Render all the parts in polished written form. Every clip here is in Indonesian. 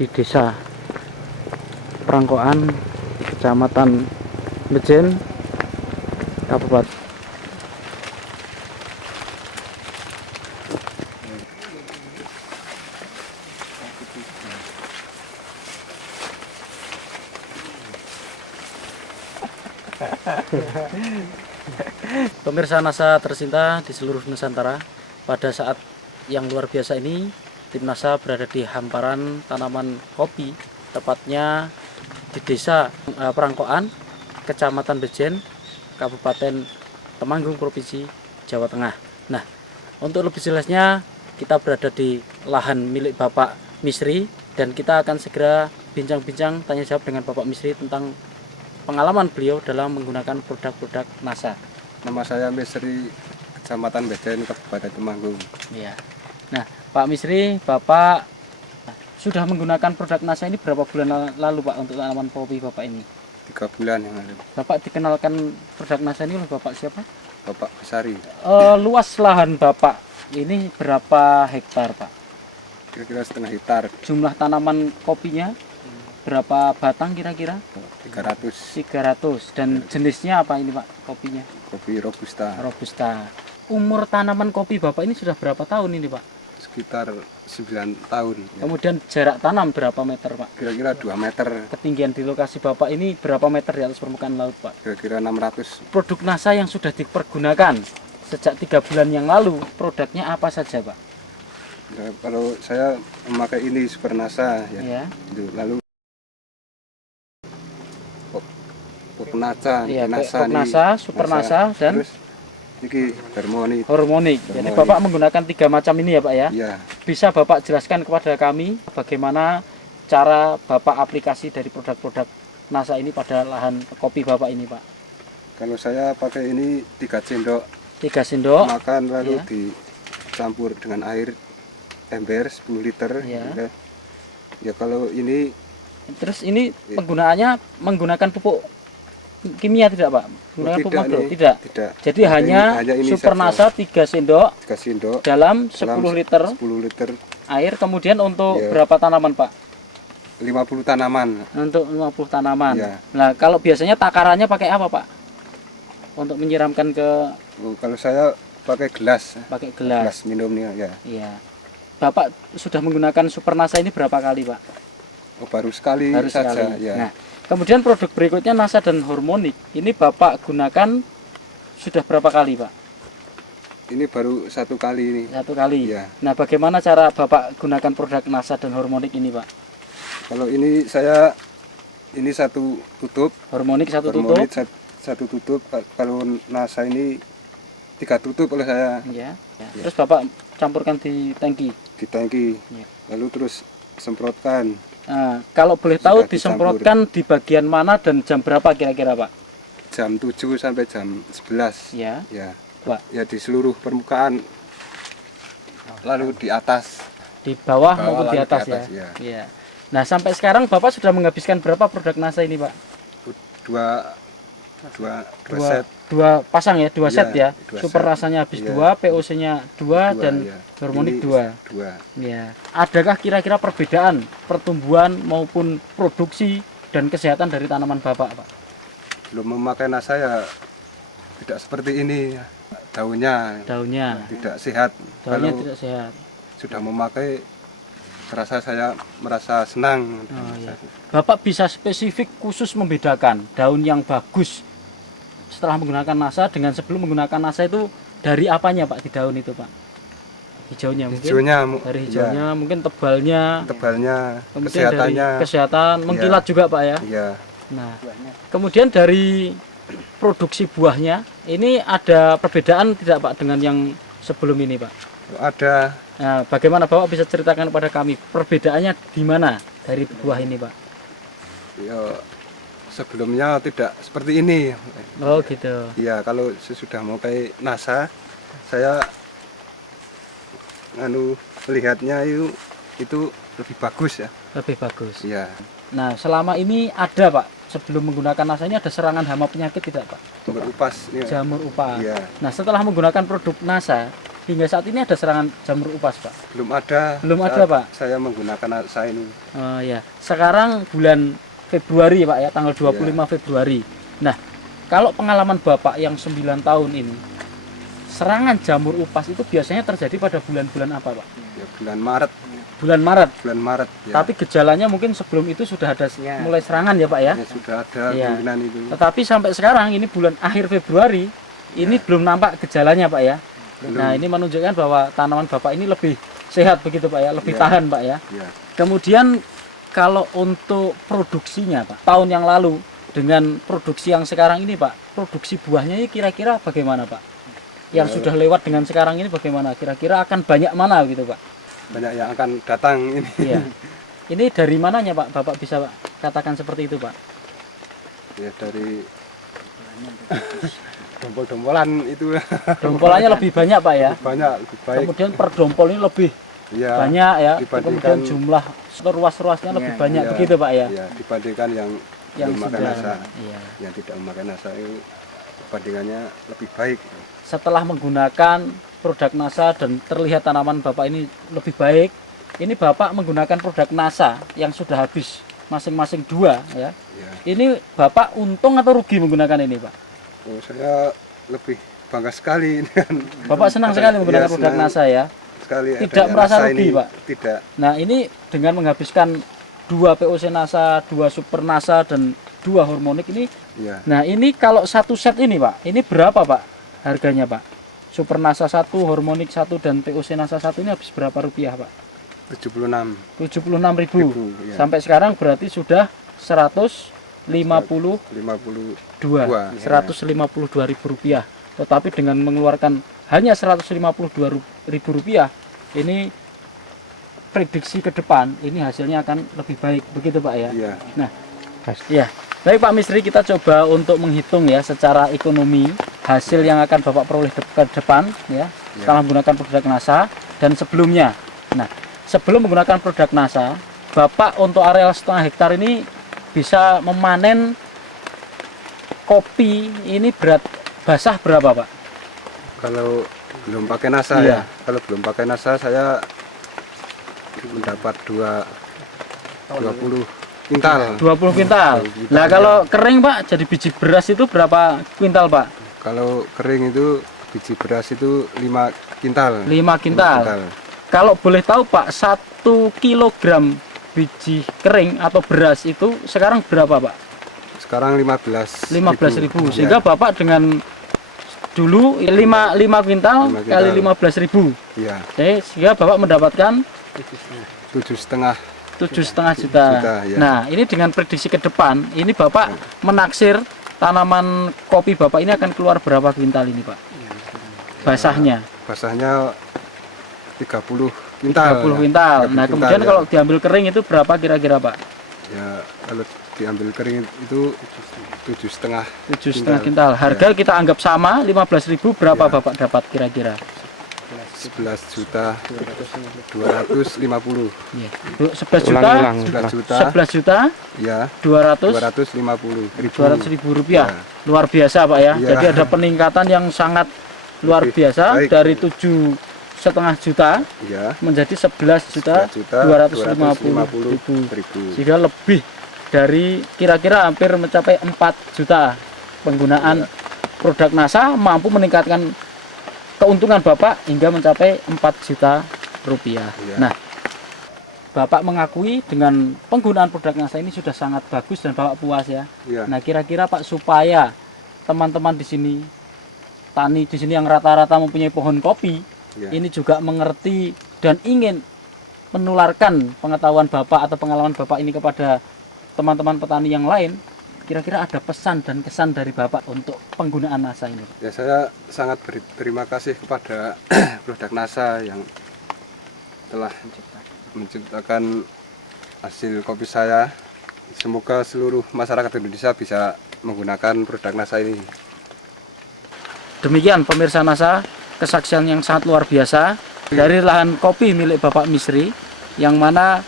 di Desa Prangkoan, Kecamatan Bejen, Kabupaten. Pemirsa NASA tercinta di seluruh Nusantara, pada saat yang luar biasa ini, tim NASA berada di hamparan tanaman kopi, tepatnya di Desa Prangkoan, Kecamatan Bejen, Kabupaten Temanggung, Provinsi Jawa Tengah. Nah, untuk lebih jelasnya, kita berada di lahan milik Bapak Misri, dan kita akan segera bincang-bincang tanya jawab dengan Bapak Misri tentang pengalaman beliau dalam menggunakan produk-produk NASA. Nama saya Misri, Kecamatan Bejen, Kabupaten Temanggung. Ya. Nah, Pak Misri, Bapak sudah menggunakan produk NASA ini berapa bulan lalu, Pak, untuk tanaman kopi Bapak ini? 3 bulan yang lalu. Bapak dikenalkan produk NASA ini oleh Bapak siapa? Bapak Besari. Luas lahan Bapak ini berapa hektar, Pak? Kira-kira setengah hektar. Jumlah tanaman kopinya berapa batang kira-kira? 300. 300. Dan jenisnya apa ini, Pak, kopinya? Kopi Robusta. Robusta. Umur tanaman kopi Bapak ini sudah berapa tahun ini, Pak? Sekitar 9 tahun. Ya. Kemudian jarak tanam berapa meter, Pak? Kira-kira 2 meter. Ketinggian di lokasi Bapak ini berapa meter di atas permukaan laut, Pak? Kira-kira 600. Produk NASA yang sudah dipergunakan sejak 3 bulan yang lalu, produknya apa saja, Pak? Nah, kalau saya memakai ini Super NASA ya. Ya. Itu. Lalu NASA, Iya, NASA, NASA, Super NASA, dan terus ini Harmoni. Hormonik. Jadi Bapak menggunakan 3 macam ini ya, Pak ya? Iya. Bisa Bapak jelaskan kepada kami bagaimana cara Bapak aplikasi dari produk-produk NASA ini pada lahan kopi Bapak ini, Pak? Kalau saya pakai ini 3 sendok 3 sendok. makan, lalu Ya. dicampur dengan air ember 10 liter. Ya. Ya kalau ini Terus ini penggunaannya menggunakan pupuk kimia tidak, Pak? Menggunakan pupuk makro? Tidak. Tidak. Jadi hanya ini Super NASA 3 sendok 3 sendok dalam 10 liter 10 liter air. Kemudian untuk Ya. berapa tanaman, Pak? 50 tanaman. Untuk 50 tanaman. Ya. Nah, kalau biasanya takarannya pakai apa, Pak? Untuk menyiramkan ke Kalau saya pakai gelas gelas. minumnya ya. Iya. Bapak sudah menggunakan Super NASA ini berapa kali, Pak? Baru sekali Baru saja sekali. ya. Nah, kemudian produk berikutnya NASA dan Hormonik. Ini Bapak gunakan sudah berapa kali, Pak? Ini baru 1 kali ini. 1 kali. Ya. Nah, bagaimana cara Bapak gunakan produk NASA dan Hormonik ini, Pak? Kalau ini saya ini 1 tutup. Hormonik 1 tutup. Hormonit 1 tutup. Kalau NASA ini 3 tutup oleh saya. Ya. Terus Bapak campurkan di tangki. Di tangki. Ya. Lalu terus semprotkan. Nah, kalau boleh tahu Sudah disemprotkan di bagian mana dan jam berapa kira-kira, Pak? Jam 7 sampai jam 11. Ya. Ya. Pak. Ya di seluruh permukaan. Lalu di atas. Di bawah Bawah, maupun di lalu atas, di atas, ya. ya. Iya. Nah, sampai sekarang Bapak sudah menghabiskan berapa produk NASA ini, Pak? Dua set. 2 pasang ya, 2 Iya, set ya. 2 Super set. rasanya habis Iya. 2, POC-nya 2 dan Ya. Hormonik Ini 2. 2. Ya. Adakah kira-kira perbedaan pertumbuhan maupun produksi dan kesehatan dari tanaman Bapak, Pak? Belum memakai NASA ya tidak seperti ini. Daunnya Daunnya tidak sehat. Daunnya Kalau tidak sehat. sudah memakai, saya merasa senang. Oh, iya. Bapak bisa spesifik khusus membedakan daun yang bagus setelah menggunakan NASA dengan sebelum menggunakan NASA itu dari apanya, Pak, di daun itu, Pak? Hijaunya mungkin. Dari hijaunya, ya, mungkin tebalnya, kemudian kemudian dari kesehatan, mengkilat Ya. juga, Pak ya. Iya. Nah, kemudian dari produksi buahnya, ini ada perbedaan tidak, Pak, dengan yang sebelum ini, Pak? Ada. Nah, bagaimana Bapak bisa ceritakan kepada kami perbedaannya di mana dari buah ini, Pak? Ya, sebelumnya tidak seperti ini. Oh, gitu. Iya, kalau sesudah memakai NASA, saya lihatnya itu lebih bagus ya. Lebih bagus. Iya. Nah, selama ini ada, Pak, sebelum menggunakan NASA ini ada serangan hama penyakit tidak, Pak? Berupas. Ya. Jamur upas. Iya. Nah, setelah menggunakan produk NASA, hingga saat ini ada serangan jamur upas, Pak? Belum ada. Belum ada, saat Pak? Saya menggunakan nasa ini. Oh ya. Sekarang bulan Februari, Pak ya, tanggal 25 Februari. Nah, kalau pengalaman Bapak yang 9 tahun ini, serangan jamur upas itu biasanya terjadi pada bulan-bulan apa, Pak? Ya, bulan Maret. Bulan Maret. Bulan Maret. Ya. Tapi gejalanya mungkin sebelum itu sudah ada mulai serangan ya, Pak ya? Ya, sudah ada Iya. kemungkinan itu. Tetapi sampai sekarang ini bulan akhir Februari, ini belum nampak gejalanya, Pak ya? Belum. Nah, ini menunjukkan bahwa tanaman Bapak ini lebih sehat begitu, Pak ya? Lebih Iya. tahan, Pak ya? Ya. Kemudian kalau untuk produksinya, Pak, tahun yang lalu dengan produksi yang sekarang ini, Pak, produksi buahnya ini kira-kira bagaimana, Pak? Yang sudah lewat dengan sekarang ini bagaimana? Kira-kira akan banyak mana gitu, Pak? Banyak yang akan datang ini. Iya. Ini dari mananya, Pak? Bapak bisa katakan seperti itu, Pak? Ya, dari dompol-dompolan itu Dompolannya lebih banyak, Pak ya? banyak, lebih baik. Kemudian per dompol ini lebih Ya, banyak ya. dibandingkan- Kemudian jumlah ruas-ruasnya lebih banyak ya, begitu, Pak ya? ya, dibandingkan yang belum makan sudah. nasa. Iya. Yang tidak memakai nasa itu perbandingannya lebih baik. Setelah menggunakan produk NASA dan terlihat tanaman Bapak ini lebih baik, ini Bapak menggunakan produk NASA yang sudah habis masing-masing 2 ya. Ya. Ini Bapak untung atau rugi menggunakan ini, Pak? Oh, saya lebih bangga sekali dengan Bapak senang sekali menggunakan Ya, produk senang NASA ya. sekali Tidak adanya merasa nasa rugi, ini. Pak? Tidak. Nah, ini dengan menghabiskan 2 POC NASA, 2 Super NASA dan 2 hormonik ini. Ya, Nah, ini kalau satu set ini, Pak, ini berapa, Pak? Harganya, Pak? Super NASA 1, hormonik 1 dan POC NASA 1 ini habis berapa rupiah, Pak? 76. 76.000. Ya. Sampai sekarang berarti sudah 152 52. 152.000 rupiah. Tetapi dengan mengeluarkan hanya 152.000 rupiah, ini prediksi ke depan ini hasilnya akan lebih baik, begitu, Pak ya? Iya. Nah, ya. Baik, Pak Misri, kita coba untuk menghitung ya secara ekonomi hasil yang akan Bapak peroleh ke depan ya, setelah menggunakan produk NASA dan sebelumnya. Nah, sebelum menggunakan produk NASA, Bapak untuk areal 1,5 hektar ini bisa memanen kopi ini basah berapa, Pak? Kalau belum pakai nasa Iya. ya. Kalau belum pakai nasa saya mendapat 20 kuintal. 20 kuintal. Nah, kalau kering, Pak, jadi biji beras itu berapa kuintal, Pak? Kalau kering itu biji beras itu 5 kuintal. 5 kuintal. Kalau boleh tahu, Pak, 1 kilogram biji kering atau beras itu sekarang berapa, Pak? Sekarang 15.000. 15.000. Ya. Sehingga Bapak dengan dulu 5 kuintal 5 kali kuintal. 15.000. Iya, Sehingga Bapak mendapatkan 7,5. 7,5 juta. Ya. Nah, ini dengan prediksi ke depan, ini Bapak menaksir tanaman kopi Bapak ini akan keluar berapa kuintal ini, Pak? Basahnya Basahnya 30 kuintal. 30 kuintal. 30 Nah, kuintal, kemudian ya. kalau diambil kering itu berapa kira-kira, Pak? Ya, kalau diambil kering itu 7,5. 7,5 kuintal. Harga kita anggap sama 15.000, berapa Ya. Bapak dapat kira-kira? 11.250. Iya. 11 juta, 11 juta. 11 juta Ya, 250 250.000. rupiah. Ya. Luar biasa, Pak ya. Iya. Jadi ada peningkatan yang sangat luar Lebih biasa baik. dari 7,5 juta Ya, menjadi 11 juta 250.000. Sehingga lebih dari kira-kira hampir mencapai 4 juta penggunaan produk NASA mampu meningkatkan keuntungan Bapak hingga mencapai 4 juta rupiah. Iya. Nah, Bapak mengakui dengan penggunaan produk NASA ini sudah sangat bagus dan Bapak puas ya. Ya. Nah, kira-kira Pak, supaya teman-teman di sini, tani di sini yang rata-rata mempunyai pohon kopi, Ya. ini juga mengerti dan ingin menularkan pengetahuan Bapak atau pengalaman Bapak ini kepada teman-teman petani yang lain, kira-kira ada pesan dan kesan dari Bapak untuk penggunaan NASA ini? Ya, saya sangat berterima kasih kepada produk NASA yang telah menciptakan hasil kopi saya. Semoga seluruh masyarakat Indonesia bisa menggunakan produk NASA ini. Demikian pemirsa NASA, kesaksian yang sangat luar biasa dari lahan kopi milik Bapak Misri, yang mana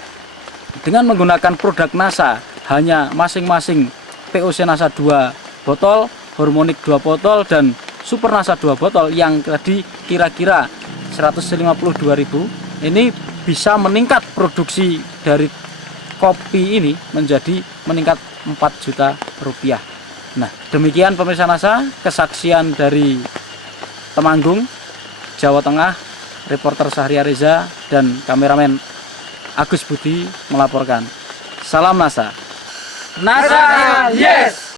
dengan menggunakan produk NASA hanya masing-masing POC NASA 2 botol, hormonik 2 botol, dan Super NASA 2 botol yang tadi kira-kira 152.000, ini bisa meningkat produksi dari kopi ini menjadi meningkat 4 juta rupiah. Nah, demikian pemirsa NASA, kesaksian dari Temanggung, Jawa Tengah, reporter Sahria Reza dan kameramen Agus Budi melaporkan. Salam NASA. NASA, yes!